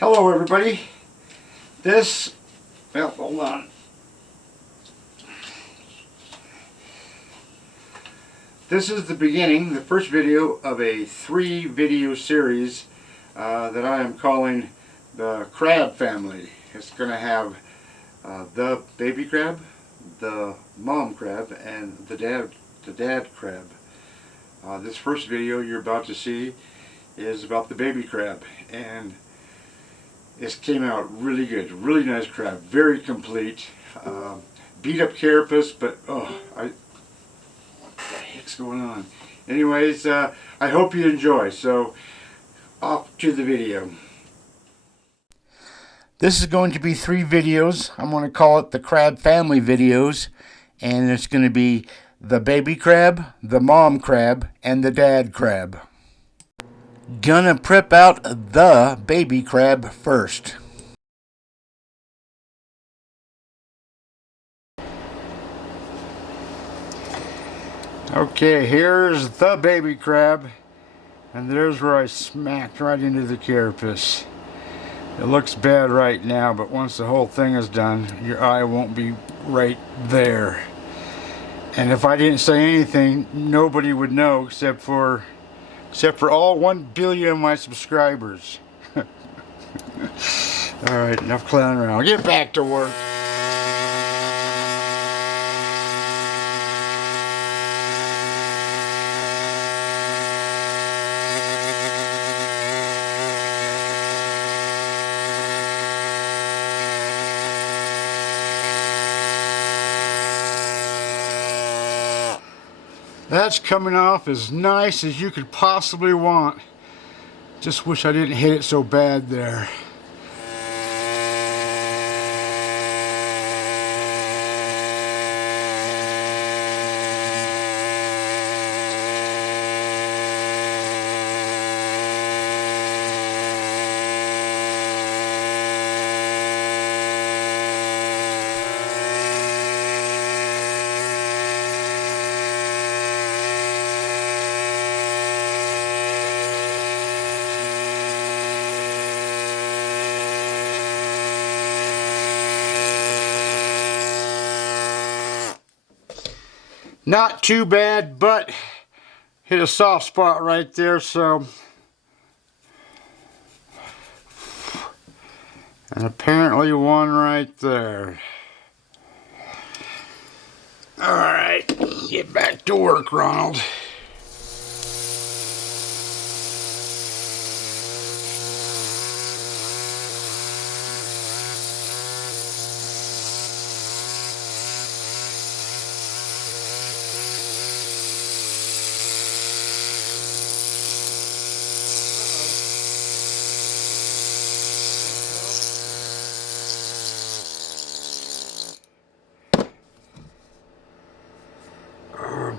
Hello everybody. Hold on. This is the beginning, the first video of a 3-video series that I am calling the Crab Family. It's going to have the baby crab, the mom crab, and the dad crab. This first video you're about to see is about the baby crab, and it came out really good, really nice crab, very complete. Beat up carapace, but what the heck's going on? Anyways, I hope you enjoy. So, off to the video. This is going to be 3 videos. I'm going to call it the Crab Family videos, and it's going to be the baby crab, the mom crab, and the dad crab. Gonna prep out the baby crab first. Okay, here's the baby crab, and there's where I smacked right into the carapace. It looks bad right now, but once the whole thing is done, your eye won't be right there. And if I didn't say anything, nobody would know except for all 1 billion of my subscribers. Alright, enough clowning around. I'll get back to work. That's coming off as nice as you could possibly want. Just wish I didn't hit it so bad there. Not too bad, but hit a soft spot right there, so. And apparently one right there. Alright, get back to work, Ronald.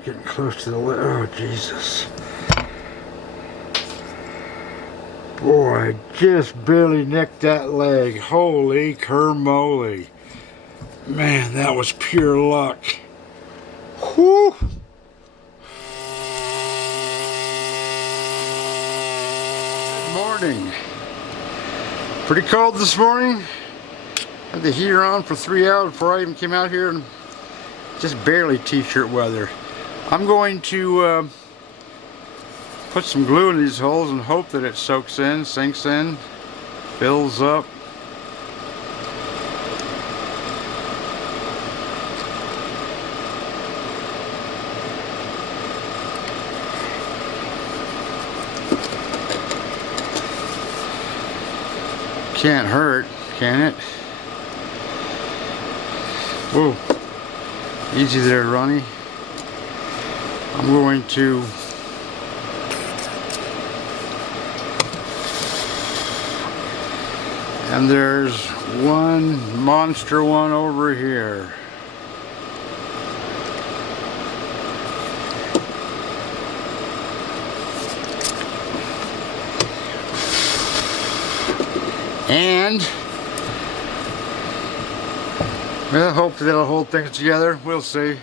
Getting close to the lid. Oh, Jesus. Boy, I just barely nicked that leg. Holy kermoly. Man, that was pure luck. Whew. Good morning. Pretty cold this morning. Had the heater on for 3 hours before I even came out here, and just barely t-shirt weather. I'm going to put some glue in these holes and hope that it soaks in, sinks in, fills up. Can't hurt, can it? Whoa. Easy there, Ronnie. I'm going to and there's one monster one over here. And well, hopefully that'll hold things together. We'll see.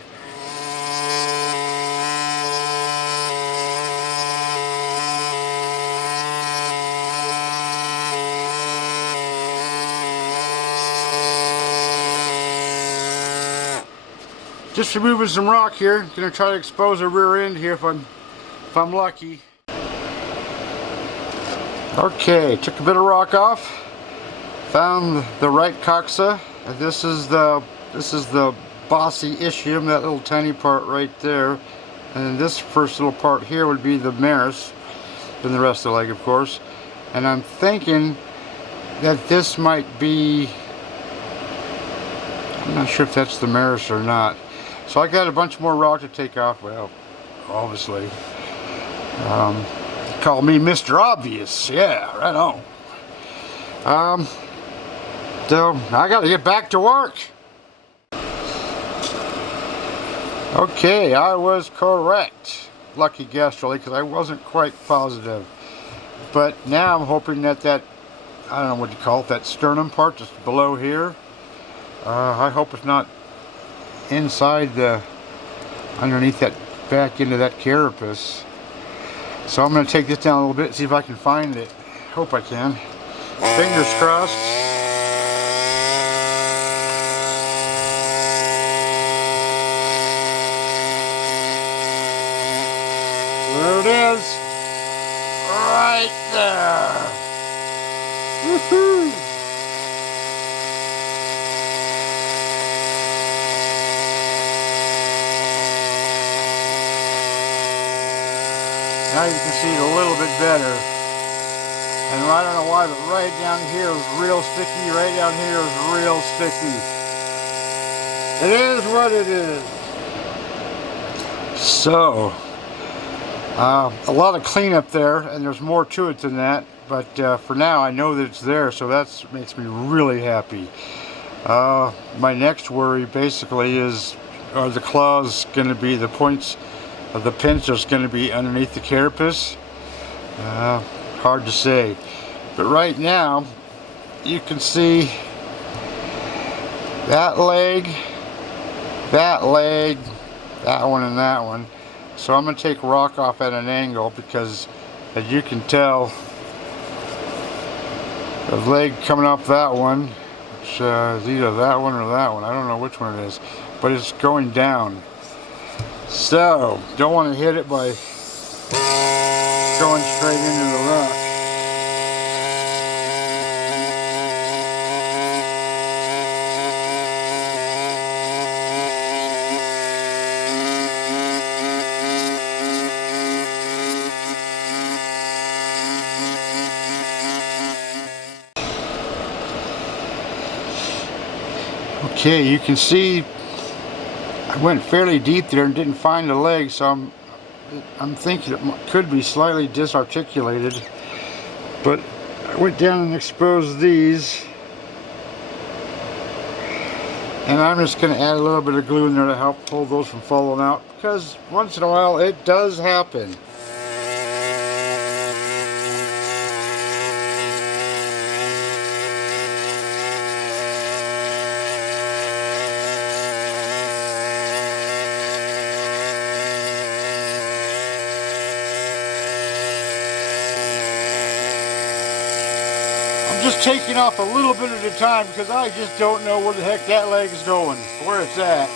Just removing some rock here. Gonna try to expose a rear end here if I'm lucky. Okay, took a bit of rock off. Found the right coxa. This is the bossy ischium, that little tiny part right there. And then this first little part here would be the Maris, and the rest of the leg, of course. And I'm thinking that this might be, I'm not sure if that's the Maris or not. So I got a bunch more rock to take off. Well, obviously. Call me Mr. Obvious. Yeah, right on. So I got to get back to work. Okay, I was correct. Lucky guess, really, because I wasn't quite positive. But now I'm hoping that I don't know what you call it, that sternum part just below here. I hope it's not inside underneath that, back into that carapace. So I'm going to take this down a little bit, see if I can find it. Hope I can. Fingers crossed. There it is. Right there. Woohoo! Now you can see it a little bit better. And I don't know why, but right down here is real sticky. Right down here is real sticky. It is what it is. So, a lot of cleanup there, and there's more to it than that. But for now, I know that it's there, so that makes me really happy. My next worry basically is, are the claws going to be, the points of the pincers going to be underneath the carapace? Hard to say. But right now, you can see that leg, that one, and that one. So I'm going to take rock off at an angle because, as you can tell, the leg coming off that one, which is either that one or that one. I don't know which one it is, but it's going down. So, don't want to hit it by going straight into the rock. Okay, you can see I went fairly deep there and didn't find the leg, so I'm thinking it could be slightly disarticulated. But I went down and exposed these, and I'm just going to add a little bit of glue in there to help hold those from falling out, because once in a while it does happen. I'm just taking off a little bit at a time because I just don't know where the heck that leg is going, where it's at.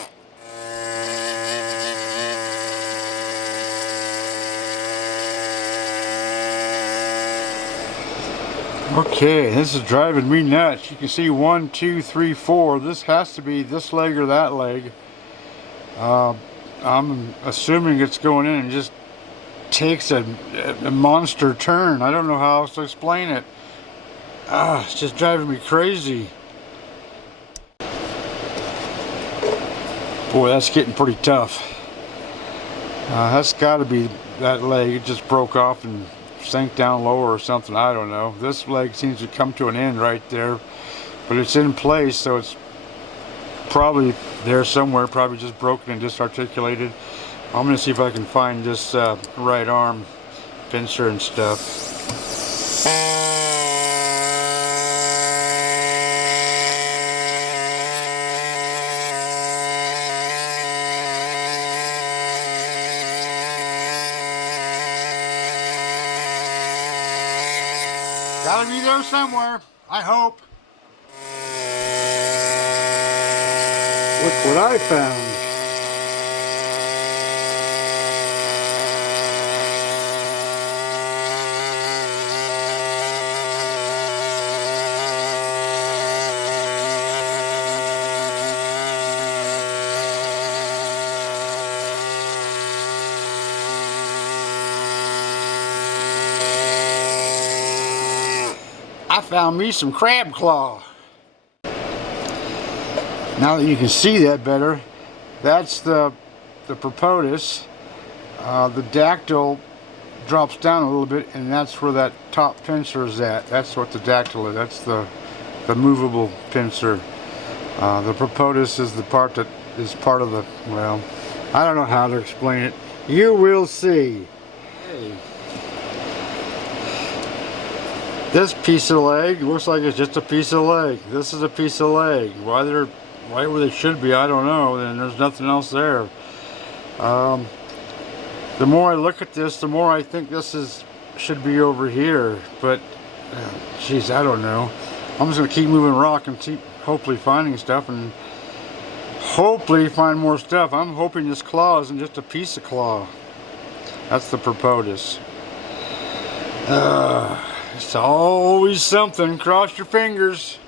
Okay, this is driving me nuts. You can see 1, 2, 3, 4. This has to be this leg or that leg. I'm assuming it's going in and just takes a monster turn. I don't know how else to explain it. It's just driving me crazy. Boy, that's getting pretty tough. That's got to be that leg. It just broke off and sank down lower or something. I don't know. This leg seems to come to an end right there, but it's in place, so it's probably there somewhere, probably just broken and disarticulated. I'm going to see if I can find this right arm pincer and stuff. Gotta be there somewhere, I hope. Look what I found. I found me some crab claw. Now that you can see that better, that's the Propotis. The dactyl drops down a little bit, and that's where that top pincer is at. That's what the dactyl is. That's the movable pincer. The Propotis is the part that is part of the, well, I don't know how to explain it. You will see. Hey. This piece of leg looks like it's just a piece of leg. This is a piece of leg. Why where they should be, I don't know. And there's nothing else there. The more I look at this, the more I think this should be over here. But, geez, I don't know. I'm just gonna keep moving rock and keep hopefully finding stuff and hopefully find more stuff. I'm hoping this claw isn't just a piece of claw. That's the Propotis. It's always something. Cross your fingers.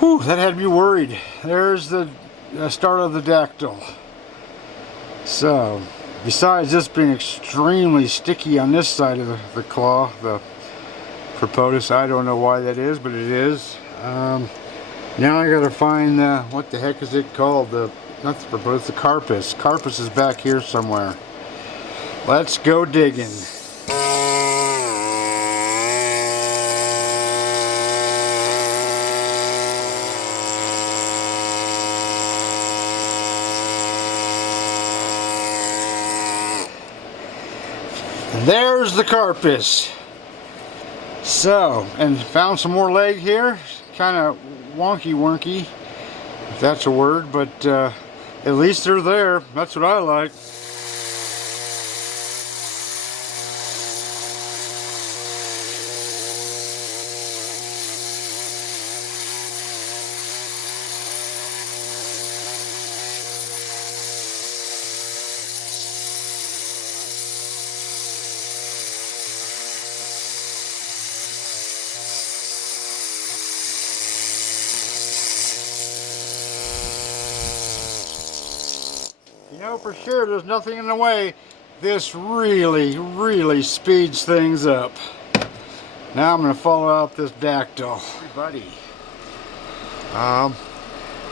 Whew, that had me worried. There's the start of the dactyl. So, besides this being extremely sticky on this side of the claw, the Propotis, I don't know why that is, but it is. Now I gotta find, what the heck is it called? Not the Propotis, the Carpus. Carpus is back here somewhere. Let's go digging. There's the Carpus. So, and found some more leg here. Kind of wonky, if that's a word, but at least they're there. That's what I like. You know for sure there's nothing in the way. This really speeds things up. Now I'm going to follow out this dactyl. Everybody.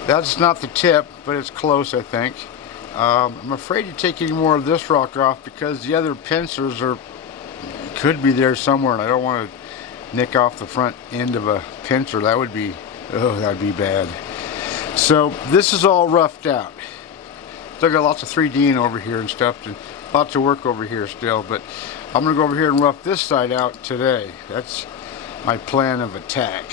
That's not the tip, but it's close, I think. I'm afraid to take any more of this rock off because the other pincers could be there somewhere, and I don't want to nick off the front end of a pincer. That would be, that'd be bad. So this is all roughed out. Still got lots of 3D'ing over here and stuff, and lots of work over here still, but I'm going to go over here and rough this side out today. That's my plan of attack.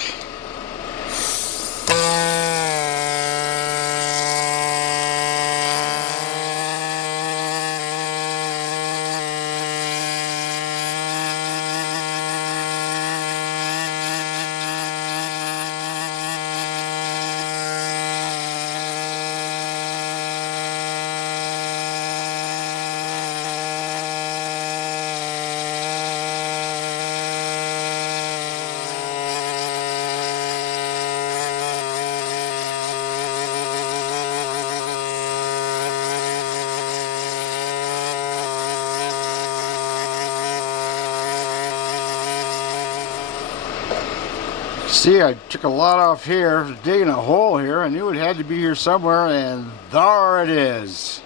See, I took a lot off here, digging a hole here. I knew it had to be here somewhere, and there it is.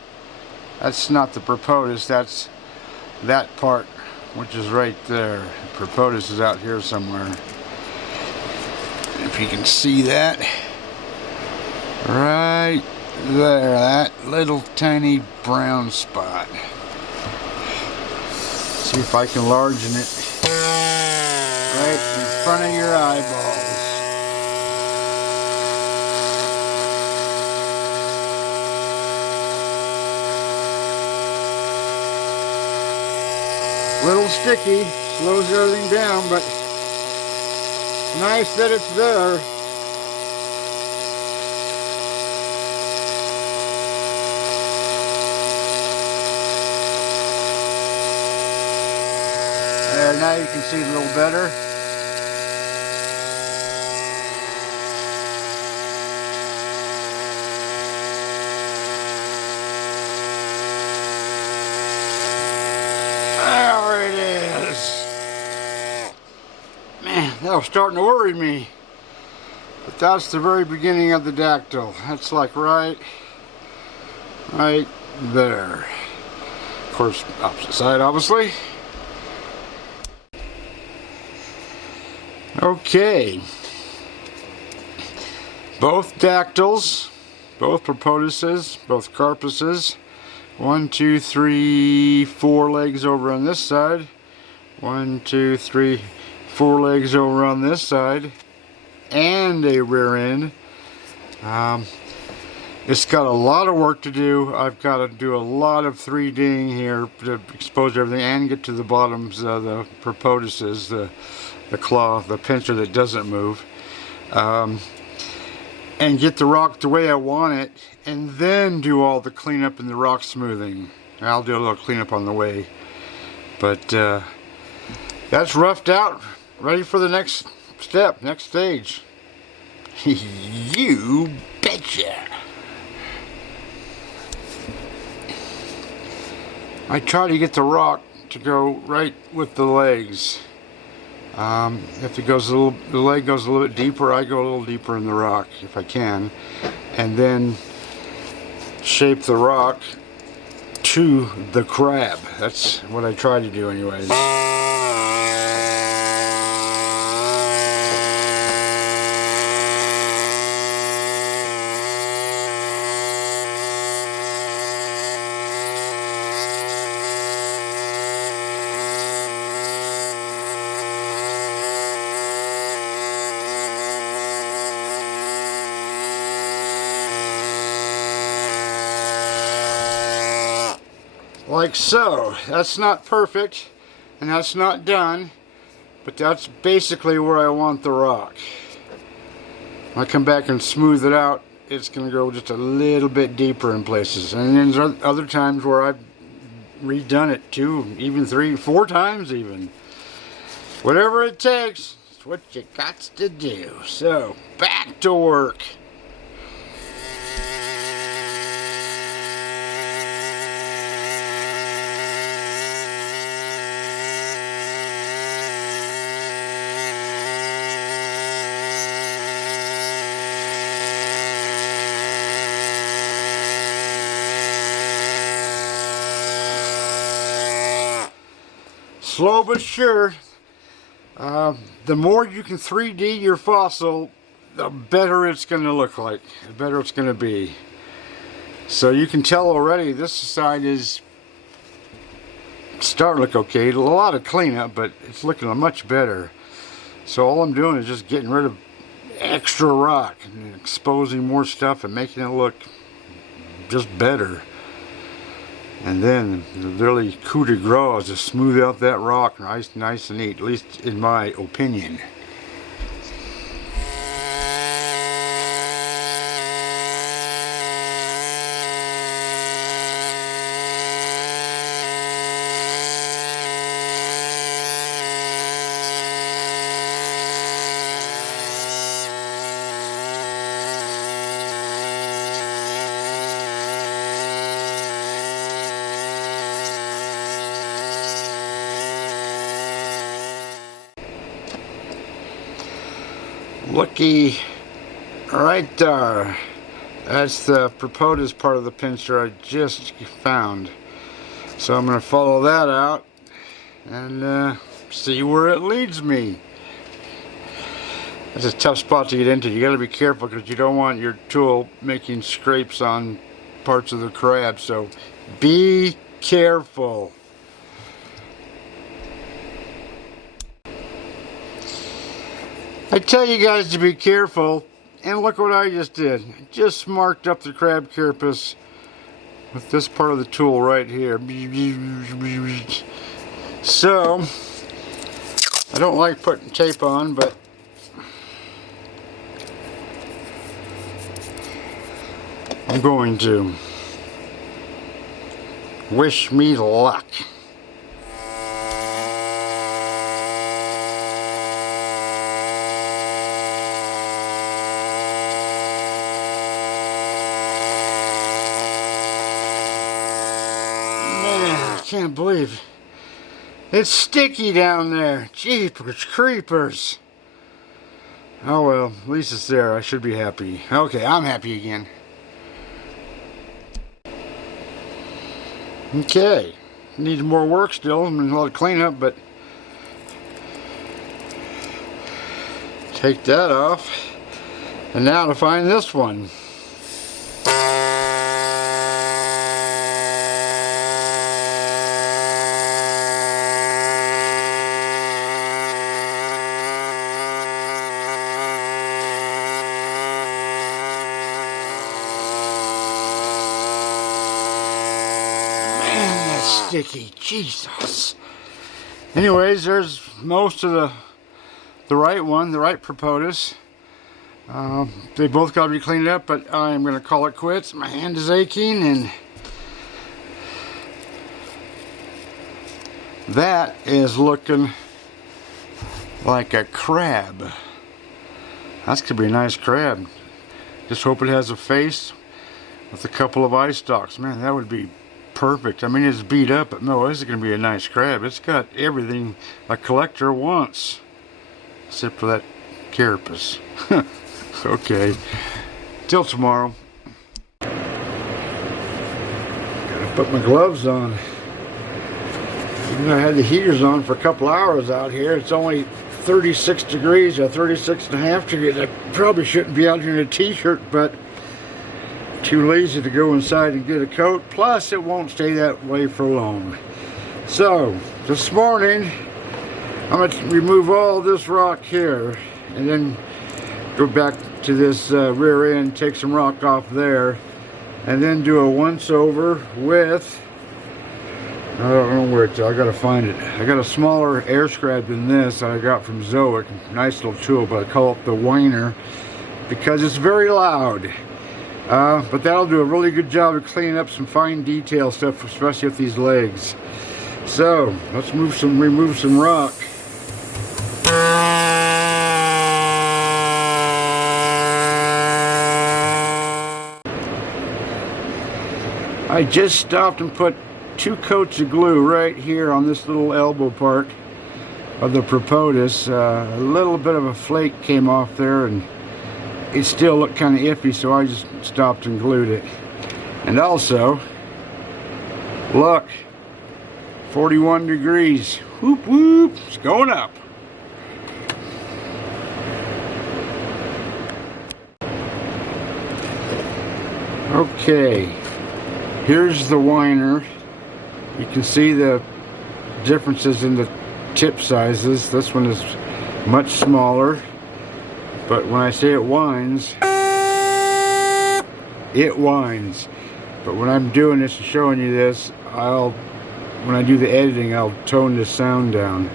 That's not the Propotis, that's that part, which is right there. Propotis is out here somewhere. If you can see that. Right there, that little tiny brown spot. See if I can largen it. Right in front of your eyeballs. Little sticky, slows everything down, but nice that it's there. There, now you can see it a little better. There it is. Man, that was starting to worry me. But that's the very beginning of the dactyl. That's like right there. Of course, opposite side, obviously. Okay. Both dactyls, both propotuses, both carpuses. 1, 2, 3, 4 legs over on this side. 1, 2, 3, 4 legs over on this side. And a rear end. It's got a lot of work to do. I've got to do a lot of 3D'ing here to expose everything and get to the bottoms of the propotuses, the claw, the pincher that doesn't move, and get the rock the way I want it, and then do all the cleanup and the rock smoothing. I'll do a little cleanup on the way, but that's roughed out, ready for the next step, next stage. You betcha. I try to get the rock to go right with the legs. If it goes the leg goes a little bit deeper, I go a little deeper in the rock if I can, and then shape the rock to the crab. That's what I try to do anyways. Like so. That's not perfect, and that's not done, but that's basically where I want the rock. When I come back and smooth it out, it's going to go just a little bit deeper in places. And then there's other times where I've redone it 2, even 3, 4 times even. Whatever it takes, it's what you got to do. So, back to work. Slow but sure. The more you can 3D your fossil, the better it's going to look like, the better it's going to be. So you can tell already this side is starting to look okay. A lot of cleanup, but it's looking much better. So all I'm doing is just getting rid of extra rock and exposing more stuff and making it look just better. And then the really coup de grace is to smooth out that rock nice and neat, at least in my opinion. Looky right there. That's the propotus part of the pincer I just found. So I'm going to follow that out and see where it leads me. That's a tough spot to get into. You got to be careful because you don't want your tool making scrapes on parts of the crab. So be careful. I tell you guys to be careful, and look what I just did. Just marked up the crab carapace with this part of the tool right here. So, I don't like putting tape on, but I'm going to. Wish me luck. can't believe it's sticky down there. Jeepers creepers. Oh well, at least it's there. I should be happy. Okay, I'm happy again. Okay, needs more work still. I mean, a lot of cleanup, but take that off. And now to find this one. Sticky, Jesus. Anyways, there's most of the right one, the right Propolis. They both got to be cleaned up, but I'm going to call it quits. My hand is aching, and that is looking like a crab. That's going to be a nice crab. Just hope it has a face with a couple of eye stalks. Man, that would be perfect. I mean, it's beat up, but no, this is going to be a nice crab. It's got everything a collector wants, except for that carapace. Okay, till tomorrow. Gotta put my gloves on. Even though I had the heaters on for a couple hours out here, it's only 36 degrees or 36 and a half degrees. I probably shouldn't be out here in a t-shirt, but too lazy to go inside and get a coat. Plus, it won't stay that way for long. So, this morning, I'm going to remove all this rock here and then go back to this rear end, take some rock off there, and then do a once over with, I don't know where it's, I gotta find it. I got a smaller air scrap than this that I got from Zoic. Nice little tool, but I call it the whiner because it's very loud. But that'll do a really good job of cleaning up some fine detail stuff, especially with these legs. So let's remove some rock. I just stopped and put 2 coats of glue right here on this little elbow part of the Propolis. A little bit of a flake came off there, and it still looked kind of iffy, so I just stopped and glued it. And also, look, 41 degrees. Whoop whoop, it's going up. Okay, here's the whiner. You can see the differences in the tip sizes. This one is much smaller. But when I say it whines, it whines. But when I'm doing this and showing you this, when I do the editing, I'll tone the sound down.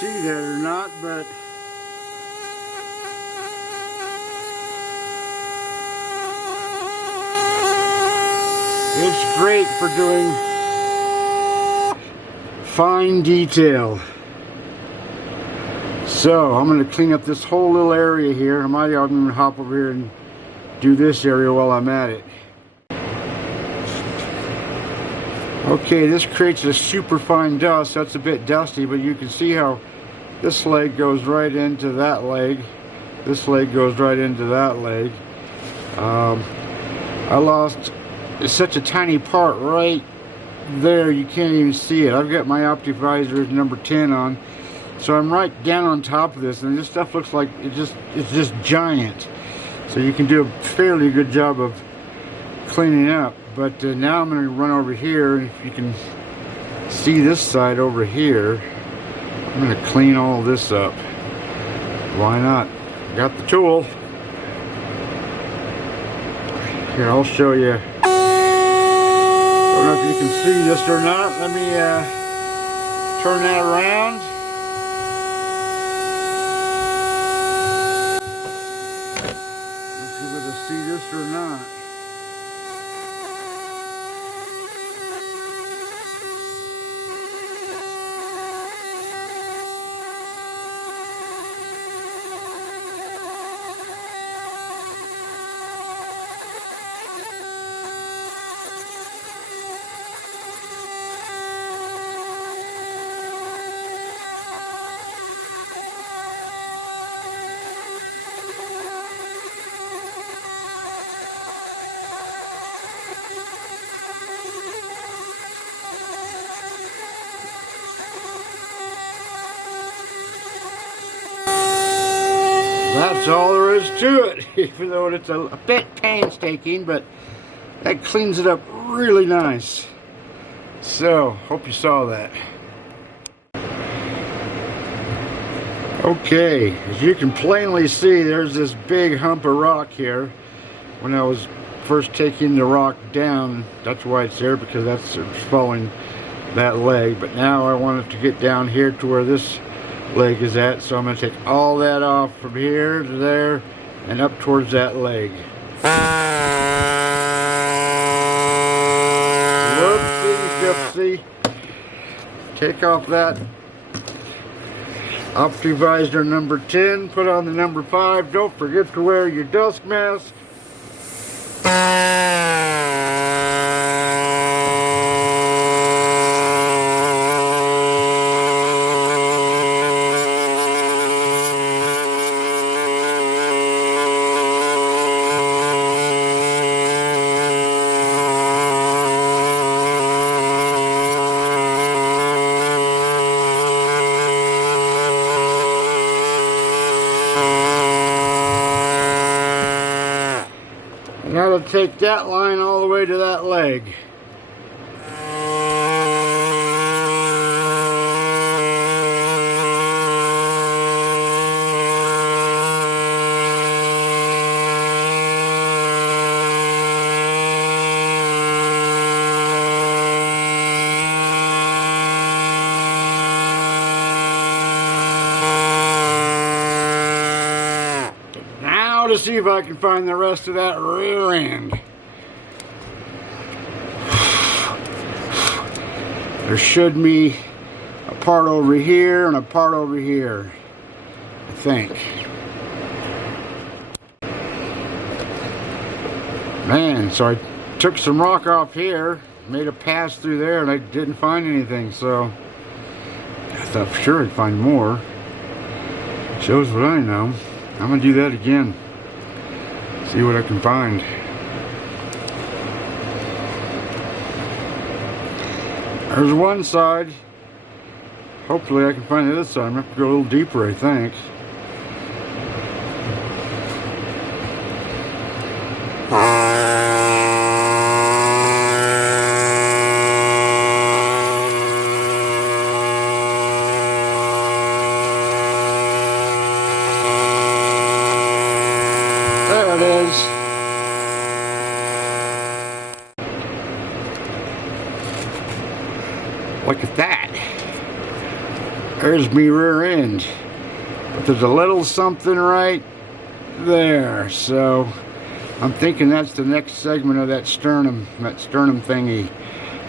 See that or not, but it's great for doing fine detail. So I'm going to clean up this whole little area here. I might even hop over here and do this area while I'm at it. Okay, this creates a super fine dust. That's a bit dusty, but you can see how this leg goes right into that leg. This leg goes right into that leg. I lost such a tiny part right there, you can't even see it. I've got my OptiVisor number 10 on, so I'm right down on top of this, and this stuff looks like it's just giant. So you can do a fairly good job of cleaning up. But now I'm going to run over here, and if you can see this side over here, I'm going to clean all this up. Why not? Got the tool. Here, I'll show you. I don't know if you can see this or not. Let me turn that around. If you're able to see this or not. That's all there is to it, even though it's a bit painstaking, but that cleans it up really nice. So, hope you saw that. Okay, as you can plainly see, there's this big hump of rock here. When I was first taking the rock down, that's why it's there, because it's following that leg. But now I want it to get down here to where this leg is at, so I'm going to take all that off from here to there and up towards that leg. Whoopsie gypsy. Take off that Optivisor number 10, put on the number 5. Don't forget to wear your dust mask. Now to take that line all the way to that leg. To see if I can find the rest of that rear end. There should be a part over here and a part over here, I think. Man, so I took some rock off here, made a pass through there, and I didn't find anything, so I thought for sure I'd find more. Shows what I know. I'm gonna do that again. See what I can find. There's one side. Hopefully I can find the other side. I'm gonna have to go a little deeper, I think. There it is. Look at that. There's me rear end. But there's a little something right there. So I'm thinking that's the next segment of that sternum thingy.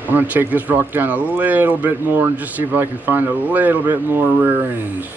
I'm going to take this rock down a little bit more and just see if I can find a little bit more rear end.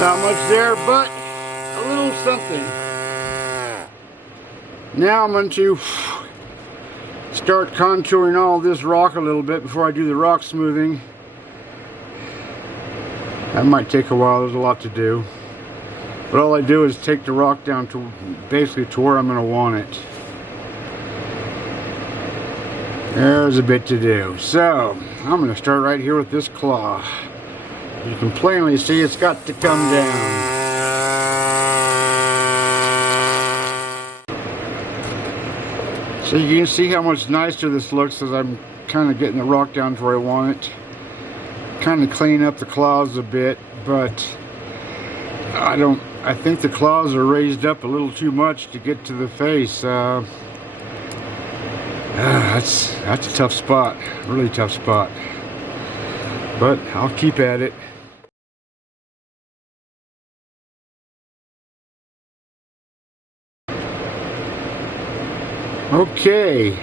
Not much there, but a little something. Now I'm going to start contouring all this rock a little bit before I do the rock smoothing. That might take a while, there's a lot to do. But all I do is take the rock down to basically to where I'm going to want it. There's a bit to do. So, I'm going to start right here with this claw. You can plainly see it's got to come down. So you can see how much nicer this looks as I'm kind of getting the rock down to where I want it. Kind of clean up the claws a bit, but I think the claws are raised up a little too much to get to the face. That's a tough spot, really tough spot. But I'll keep at it. Okay,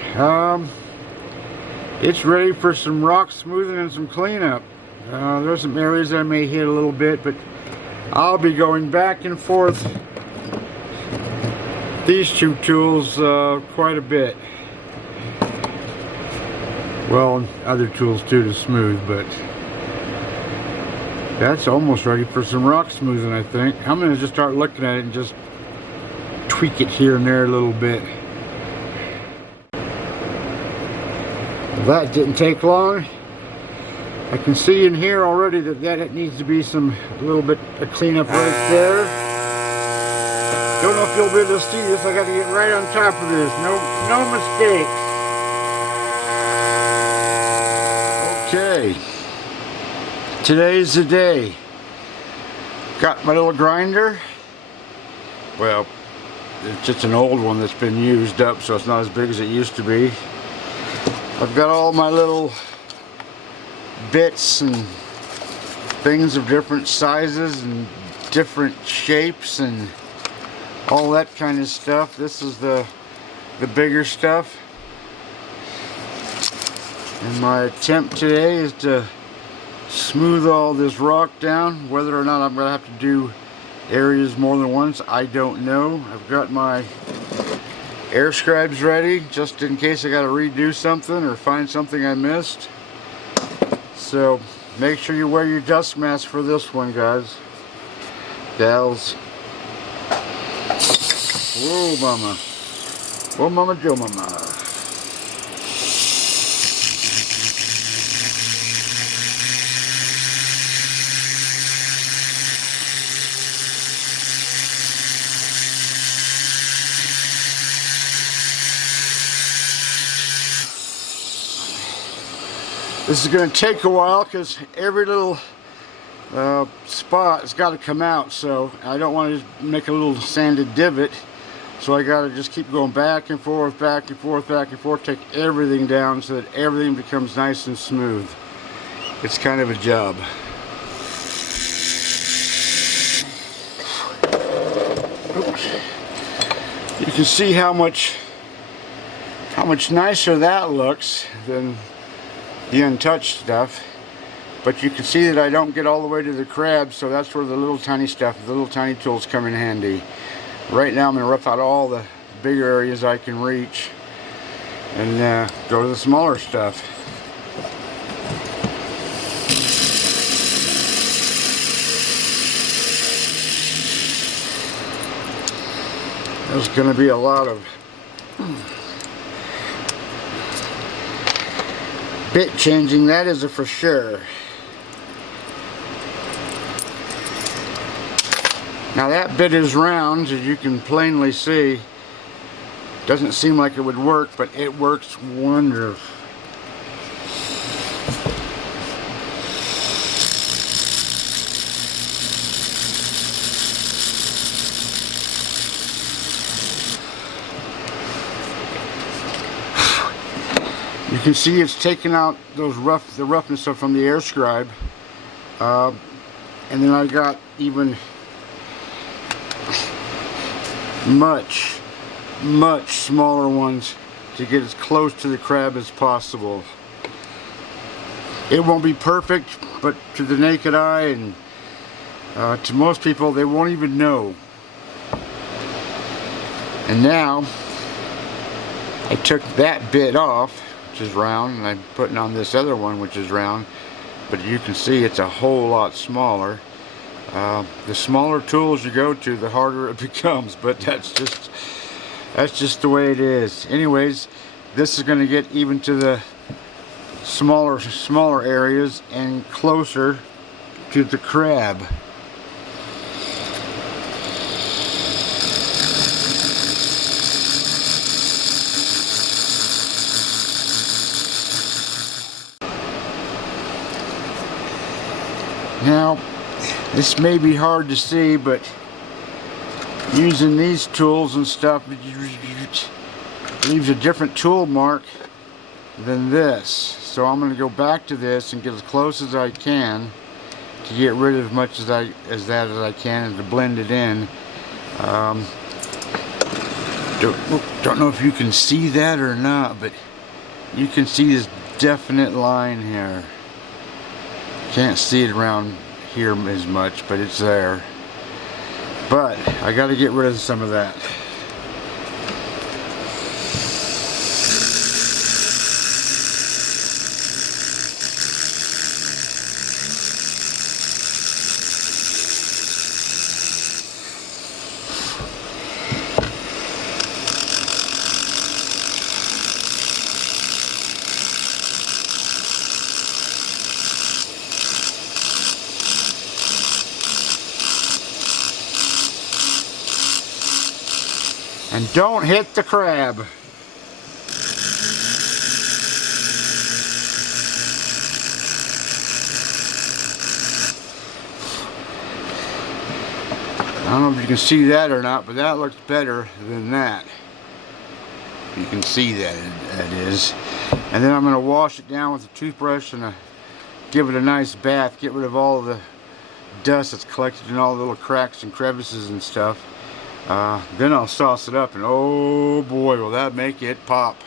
it's ready for some rock smoothing and some cleanup. There's some areas I may hit a little bit, but I'll be going back and forth these two tools quite a bit. Well, other tools too to smooth, but that's almost ready for some rock smoothing, I think. I'm going to just start looking at it and just tweak it here and there a little bit. That didn't take long. I can see in here already that it needs to be a little bit of cleanup right there. Don't know if you'll be able to see this. I got to get right on top of this. No mistakes. Okay. Today's the day. Got my little grinder. Well, it's just an old one that's been used up, so it's not as big as it used to be. I've got all my little bits and things of different sizes and different shapes and all that kind of stuff. This is the bigger stuff. And my attempt today is to smooth all this rock down. Whether or not I'm going to have to do areas more than once, I don't know. I've got my air scribes ready just in case I got to redo something or find something I missed. So make sure you wear your dust mask for this one, guys. Gals. Whoa, mama. Whoa, mama, Joe, mama. This is going to take a while because every little spot has got to come out, so I don't want to make a little sanded divot, so I got to just keep going back and forth, back and forth, back and forth, take everything down so that everything becomes nice and smooth. It's kind of a job. Oops. You can see how much nicer that looks than the untouched stuff, but you can see that I don't get all the way to the crab, so that's where the little tiny stuff, the little tiny tools come in handy. Right now I'm going to rough out all the bigger areas I can reach and go to the smaller stuff. There's going to be a lot of bit changing, that is for sure. Now that bit is round, as you can plainly see. Doesn't seem like it would work, but it works wonderful. You can see it's taken out the roughness from the air scribe, and then I got even much smaller ones to get as close to the crab as possible. It won't be perfect, but to the naked eye and to most people, they won't even know. And now I took that bit off, which is round, and I'm putting on this other one, which is round. but you can see it's a whole lot smaller. The smaller tools you go to, the harder it becomes, but that's just the way it is. Anyways, this is going to get even to the smaller areas and closer to the crab. Now, this may be hard to see, but using these tools and stuff leaves a different tool mark than this. So I'm going to go back to this and get as close as I can to get rid of as much as I can and to blend it in. Don't know if you can see that or not, but you can see this definite line here. Can't see it around here as much, but it's there. But I got to get rid of some of that. And don't hit the crab. I don't know if you can see that or not, but that looks better than that. You can see that is. And then I'm going to wash it down with a toothbrush and give it a nice bath. Get rid of all the dust that's collected in all the little cracks and crevices and stuff. Then I'll sauce it up, and oh boy, will that make it pop.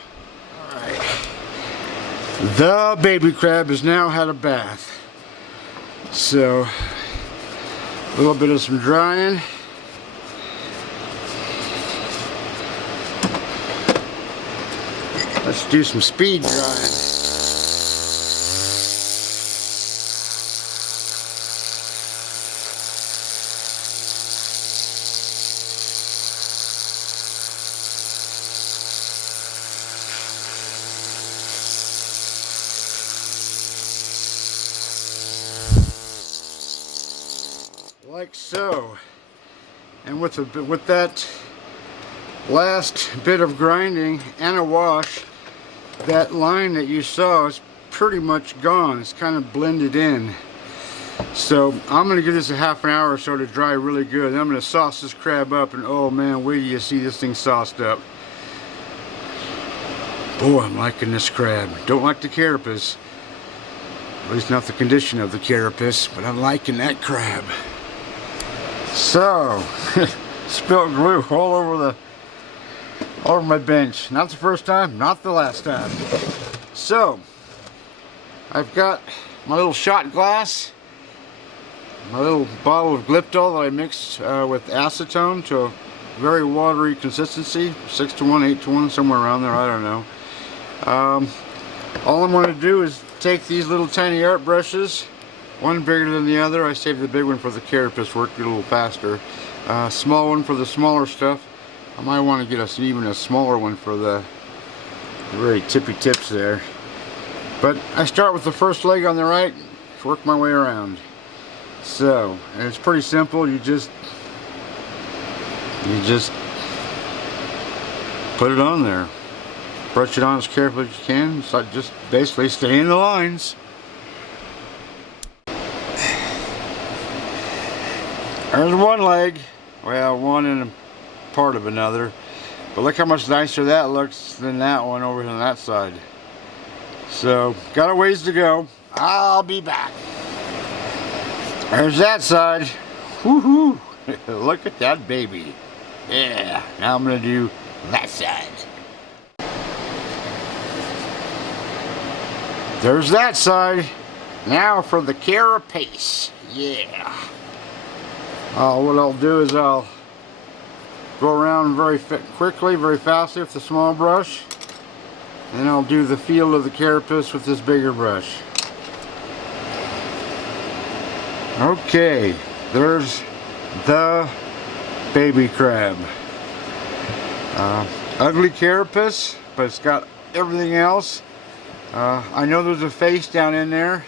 Alright. The baby crab has now had a bath. So, a little bit of some drying. Let's do some speed drying. Like so. And with that last bit of grinding and a wash, that line that you saw is pretty much gone. It's kind of blended in. So I'm going to give this a half an hour or so to dry really good. Then I'm going to sauce this crab up, and oh man, wait till you see this thing sauced up. Boy, I'm liking this crab. Don't like the carapace. At least not the condition of the carapace, but I'm liking that crab. So, spilled glue all over my bench. Not the first time, not the last time. So, I've got my little shot glass, my little bottle of Gliptol that I mixed with acetone to a very watery consistency, 6 to 1, 8 to 1, somewhere around there, I don't know. All I'm going to do is take these little tiny art brushes, one bigger than the other. I saved the big one for the carapace work, get a little faster. Small one for the smaller stuff. I might want to get even a smaller one for the very tippy tips there. But I start with the first leg on the right, work my way around. So, and it's pretty simple. You just put it on there. Brush it on as carefully as you can. So just basically stay in the lines. There's one leg, well, one and a part of another, but look how much nicer that looks than that one over on that side. So, got a ways to go. I'll be back. There's that side. Woohoo! Look at that baby. Yeah, now I'm going to do that side. There's that side. Now for the carapace. Yeah. What I'll do is I'll go around very quickly, very fastly with the small brush. And I'll do the feel of the carapace with this bigger brush. Okay, there's the baby crab. Ugly carapace, but it's got everything else. I know there's a face down in there.